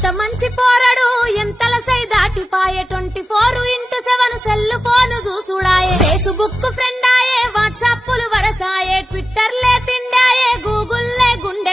ఎంత మంచి పోరడు ఎంతల సై దాటిపాయే 24x7 cell phone చూసుడాయే Facebook friend ఆయే వాట్సాప్లు వరసాయే Twitter లే తిండాయే గూగుల్ లే గుండె